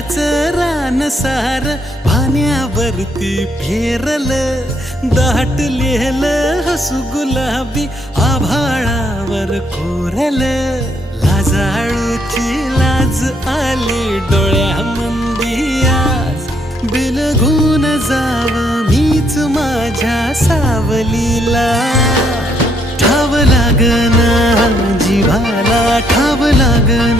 फुलाच रान सार पाण्यावरती फेरलं, दाटलेलं हसू गुलाबी आभाळावर कोरलं. लाजाळूची लाज आली डोळ्यामंदी आज, बिलगून जाव मीच माझ्या सावलीला. ठाव लागना जीवाला, ठाव लागना